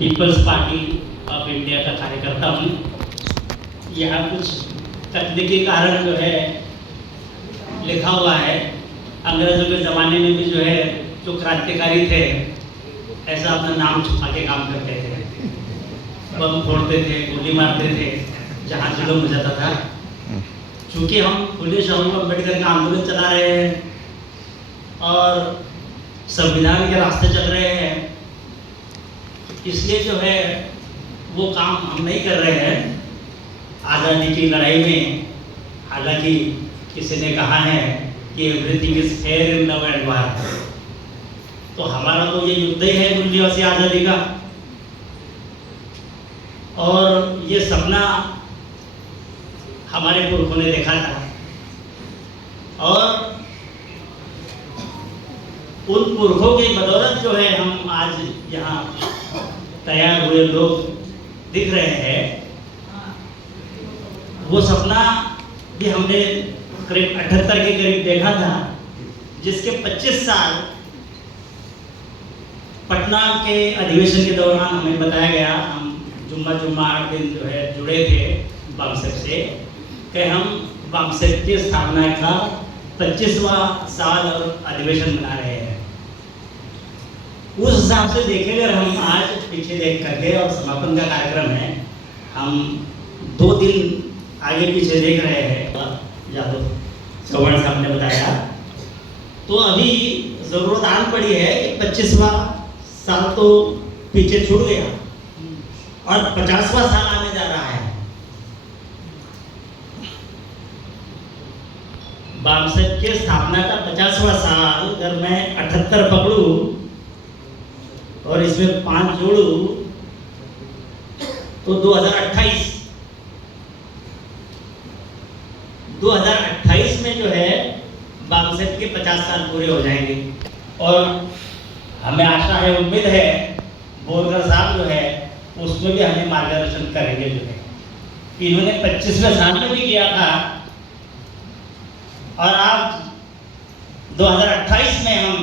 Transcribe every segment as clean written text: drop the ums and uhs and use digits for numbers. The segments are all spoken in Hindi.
पीपल्स पार्टी ऑफ इंडिया का कार्यकर्ता हूँ। यहाँ कुछ तकनीकी कारण जो है लिखा हुआ है। अंग्रेजों के ज़माने में भी जो है जो क्रांतिकारी थे ऐसा अपना नाम छुपा के काम करते थे, बम फोड़ते थे, गोली मारते थे जहाँ जुल्म हो जाता था। चूँकि हम फुले शाहू अम्बेडकर का आंदोलन चला रहे हैं और संविधान के रास्ते चल रहे हैं, इसलिए जो है वो काम हम नहीं कर रहे हैं आज़ादी की लड़ाई में। हालांकि किसी ने कहा है कि everything is fair in love and वार, तो हमारा तो ये युद्ध ही है मूल निवासी आज़ादी का। और ये सपना हमारे पुरखों ने देखा था और उन पुरखों की बदौलत जो है हम आज यहाँ तैयार हुए लोग दिख रहे हैं। वो सपना भी हमने करीब 78 के करीब देखा था, जिसके 25 साल पटना के अधिवेशन के दौरान हमें बताया गया। हम जुम्मा 8 दिन जो है जुड़े थे बामसेप से कि हम बामसेप की स्थापना का 25वां साल और अधिवेशन मना रहे हैं। उस हिसाब से देखें अगर हम आज पीछे देख करके और समापन का कार्यक्रम है, हम 2 दिन आगे पीछे देख रहे हैं। यादव चौहान साहब ने बताया, तो अभी ज़रूरत आन पड़ी है कि 25वां साल तो पीछे छूट गया और 50वां साल आने जा रहा है। बामसेप के स्थापना का 50वां साल अगर मैं 78 पकड़ूं और इसमें 5 जोड़ूं तो 2028 में जो है बामसेप के 50 साल पूरे हो जाएंगे। और हमें आशा है, उम्मीद है बोरकर साहब जो है उसमें भी हमें मार्गदर्शन करेंगे। जो है इन्होंने 25वें साल में भी किया था और आज 2028 में हम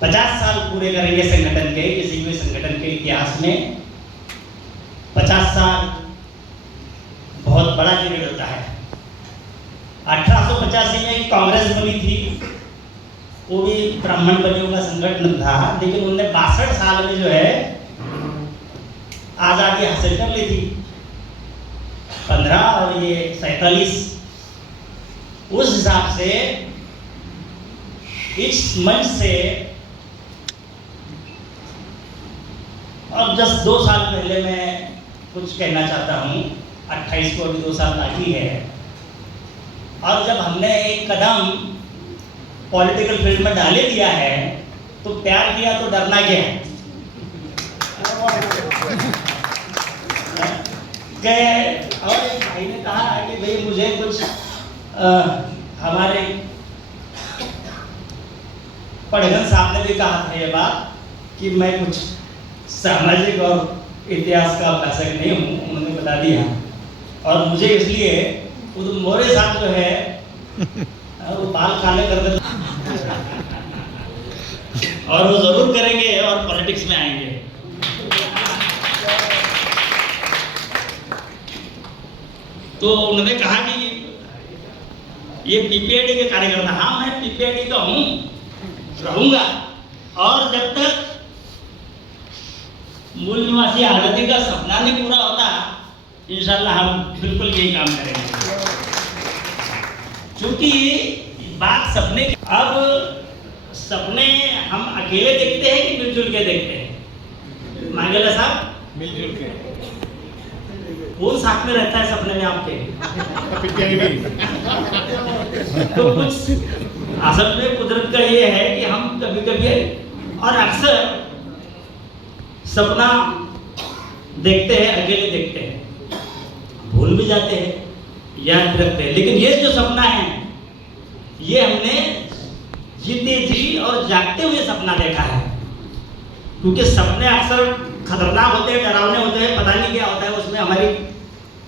50 साल पूरे करेंगे संगठन के। किसी भी संगठन के इतिहास में 50 साल बहुत बड़ा पीरियड होता है। 1885 में कांग्रेस बनी थी, वो भी ब्राह्मण बनियों का संगठन था, लेकिन उन्होंने 62 साल में जो है आज़ादी हासिल कर ली थी। 15 और ये 47। उस हिसाब से इस मंच से अब जस्ट 2 साल पहले मैं कुछ कहना चाहता हूँ। 28 को अभी 2 साल बाकी है और जब हमने एक कदम पॉलिटिकल फील्ड में डाले दिया है तो प्यार किया तो डरना क्या है। और एक भाई ने कहा कि भाई मुझे कुछ हमारे पढ़गन साहब ने भी कहा था ये बात कि मैं कुछ सामाजिक और इतिहास का अभ्यासक नहीं हूँ, उन्होंने बता दिया। और मुझे इसलिए मोरे साहब जो है वो बाल काले कर देते और वो जरूर करेंगे और पॉलिटिक्स में आएंगे। तो उन्होंने कहा कि ये पीपीआईडी के कार्यकर्ता, हाँ मैं पीपीआईडी का हूँ, रहूंगा और जब तक मूल निवासी आज़ादी का सपना नहीं पूरा होता इंशाल्लाह हम बिल्कुल यही काम करेंगे। क्योंकि बात सपने की, अब सपने हम अकेले देखते हैं कि मिलजुल के देखते हैं? मांगेला साहब मिलजुल के। कौन साथ में रहता है सपने में आपके? तो कुछ असल में कुदरत का ये है कि हम कभी कभी और अक्सर सपना देखते हैं, अकेले देखते हैं, भूल भी जाते हैं, याद भी रखते हैं। लेकिन ये जो सपना है ये हमने जीते जी और जागते हुए सपना देखा है। क्योंकि सपने अक्सर खतरनाक होते हैं, डरावने होते हैं, पता नहीं क्या होता है, उसमें हमारी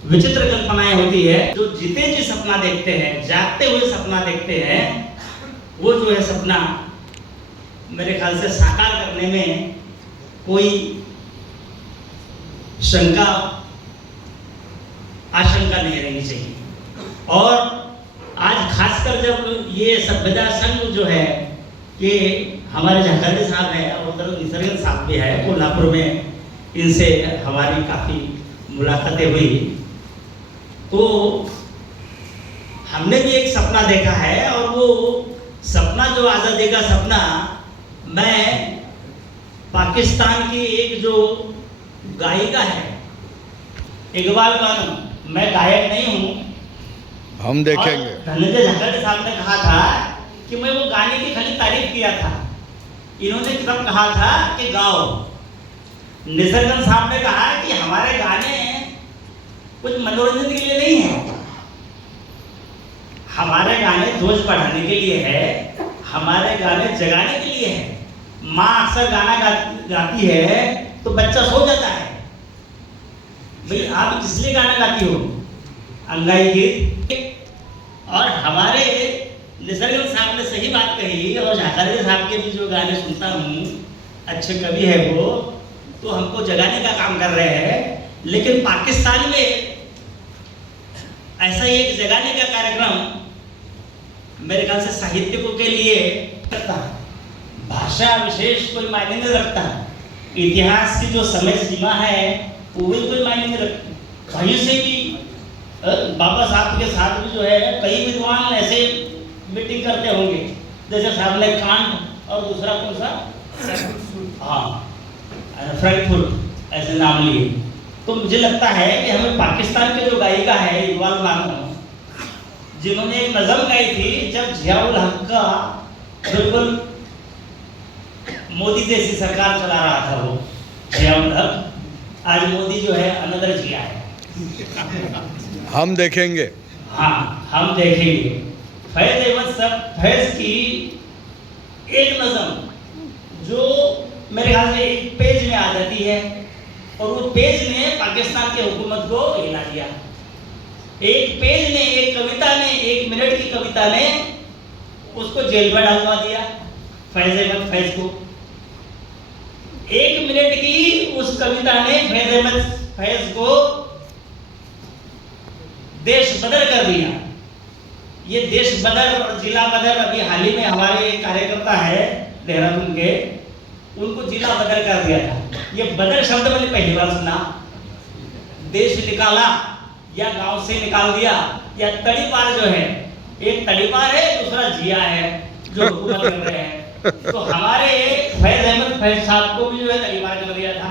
विचित्र कल्पनाएं होती है। जो जीते जी सपना देखते हैं, जागते हुए सपना देखते हैं, वो जो है सपना मेरे ख्याल से साकार करने में कोई आशंका नहीं रहनी चाहिए। और आज खासकर जब ये सभ्यता संघ जो है कि हमारे झाकर्डी साहब है और उधर निसर्गन साहब भी है कोल्हापुर में, इनसे हमारी काफ़ी मुलाकातें हुई, तो हमने भी एक सपना देखा है। और वो सपना जो आज़ादी का सपना, मैं पाकिस्तान की एक जो गायिका है इकबाल बानो, मैं गायक नहीं हूँ, हम देखेंगे। धनंजय झाकर्डी साहब ने कहा था कि मैं वो गाने की खाली तारीफ किया था, इन्होंने तब कहा था कि गाओ। निसर्गन साहब ने कहा कि हमारे गाने कुछ मनोरंजन के लिए नहीं है, हमारे गाने जोश बढ़ाने के लिए है, हमारे गाने जगाने के लिए है। माँ अक्सर गाना गाती है तो बच्चा सो जाता है, भाई आप किस लिए गाना गाती हो, अंगाई गीत। और हमारे निसर्गन साहब ने सही बात कही, और झाकर्डी साहब के भी जो गाने सुनता हूँ, अच्छे कवि है वो, तो हमको जगाने का काम कर रहे हैं। लेकिन पाकिस्तान में ऐसा ही एक जगाने का कार्यक्रम मेरे ख्याल से साहित्यिकों के लिए करता है। भाषा विशेष कोई मायने नहीं रखता, इतिहास की जो समय सीमा है वो भी कोई मायने नहीं रखता। कहीं से भी बाबा साहब के साथ भी जो है कई विद्वान ऐसे मीटिंग करते होंगे, जैसे साहब ने कांट और दूसरा कौन सा, हाँ फ्रैंकफर्ट, ऐसे नाम लिए। तो मुझे लगता है कि हमें पाकिस्तान के जो गायिका है इकबाल बानो, जिन्होंने एक नज़म गाई थी जब जियाउल हक का बिल्कुल मोदी जैसी सरकार चला रहा था वो जियाउल हक, आज मोदी जो है अनदर जिया है। हम देखेंगे, हाँ हम देखेंगे। फैज अहमद फैज की एक नज़म जो मेरे ख्याल से एक पेज में आ जाती है, और वो पेज ने पाकिस्तान की हुकूमत को हिला दिया। एक पेज ने, एक कविता ने, 1 मिनट की कविता ने उसको जेल में डालवा दिया फैज अहमद फैज को। 1 मिनट की उस कविता ने फैज अहमद फैज को देश बदर कर दिया। ये देश बदर और जिला बदर, अभी हाल ही में हमारे एक कार्यकर्ता है देहरादून के, उनको जिला बदर कर दिया था। ये बदर शब्द मैंने पहली बार सुना। देश निकाला या गांव से निकाल दिया, या तड़ीपार जो है, एक तड़ीपार है, दूसरा जिया है जो हुकूमत कर रहे हैं। तो हमारे फैज अहमद फैज साहब को भी जो है तड़ीपार कर दिया था।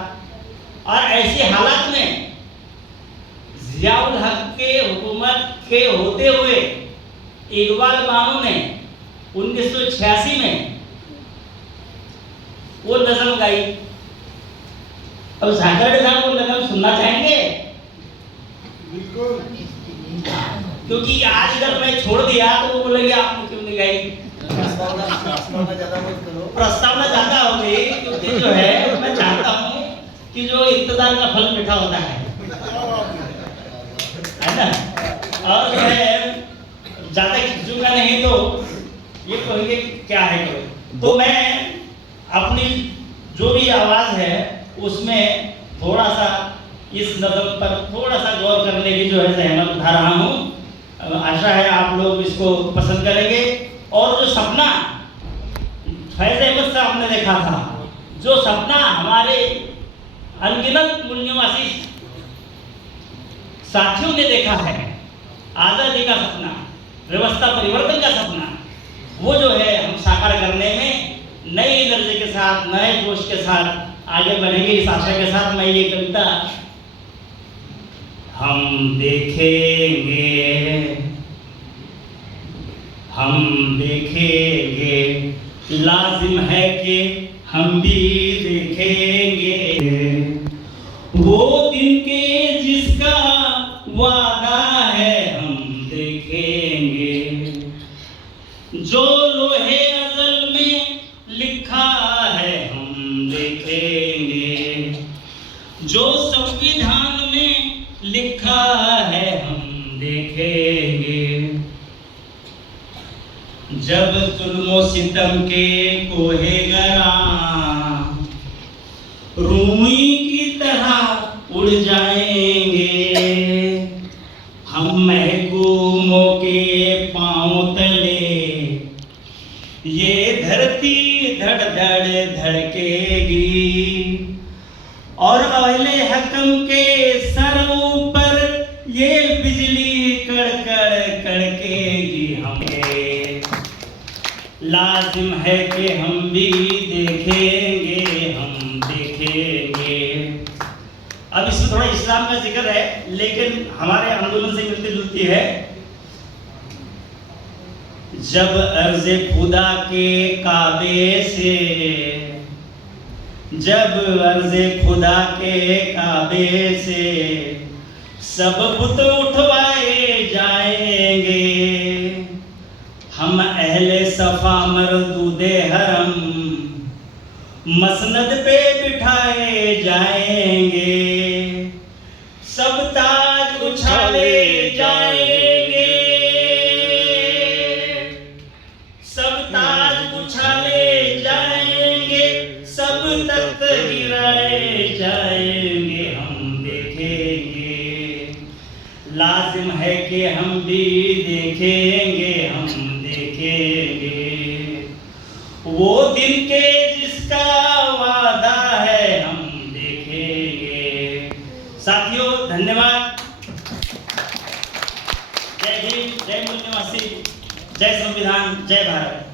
और ऐसे हालात में जियाउल हक के हुकूमत के होते हुए इकबाल बानो ने 1986 में वो नज़म गाई। अब झाकर्डी साहब वो नज़म सुनना चाहेंगे? बिल्कुल, क्योंकि आज अगर मैं छोड़ दिया तो वो बोलेंगे आपने क्यों नहीं गाई। प्रस्तावना ज्यादा हो गई, क्योंकि जो है मैं चाहता हूँ कि जो इंतजार का फल मीठा होता है ना, और जो है ज्यादा खींचूंगा नहीं तो ये कहेंगे क्या है करो। तो मैं अपनी जो भी आवाज है उसमें थोड़ा सा इस नज़म पर थोड़ा सा गौर करने की जो है जहमत उठा रहा हूँ। आशा है आप लोग इसको पसंद करेंगे। और जो सपना फैज अहमद साहब ने देखा था, जो सपना हमारे अनगिनत मूल्यवासी साथियों ने देखा है, आज़ादी का सपना, व्यवस्था परिवर्तन का सपना, वो जो है हम साकार करने में नई एनर्जी के साथ, नए जोश के साथ आगे बढ़ेंगे। इस आशा के साथ मैं ये कविता हम देखेंगे, लाजिम है कि हम भी देखेंगे वो दिन के जिसका वादा है, हम देखेंगे जो लोहे अज़ल में लिखा है, हम देखेंगे जो संविधान में लिखा है, हम देखेंगे जब जुल्मों सितम के कोहे गरा, रूई की तरह उड़ जाएंगे हम महकूमों के पांव तले। ये धरती धड़ धड़ धड़केगी और अहले हकम के सर ऊपर ये बिजली कड़कड़ कड़केगी। हमें लाजिम है कि हम भी देखेंगे, हम देखेंगे। अब इसमें थोड़ा इस्लाम का जिक्र है, लेकिन हमारे आंदोलन से मिलती जुलती है। जब अर्ज़े खुदा के काबे से, जब अर्ज़े खुदा के काबे से सब बुत उठवाए जाएंगे, हम अहले सफा मरदूदे हरम मसनद पे बिठाए जाएंगे। सब ताज उछाले जाएंगे, सब ताज उछाले जाएंगे, सब तख्त गिराए जाएंगे, हम देखेंगे। लाजिम है कि हम भी देखेंगे, हम देखेंगे वो दिन के जिसका वादा है, हम देखेंगे। साथियों धन्यवाद। जय हिंद, जय मूल निवासी, जय संविधान, जय भारत।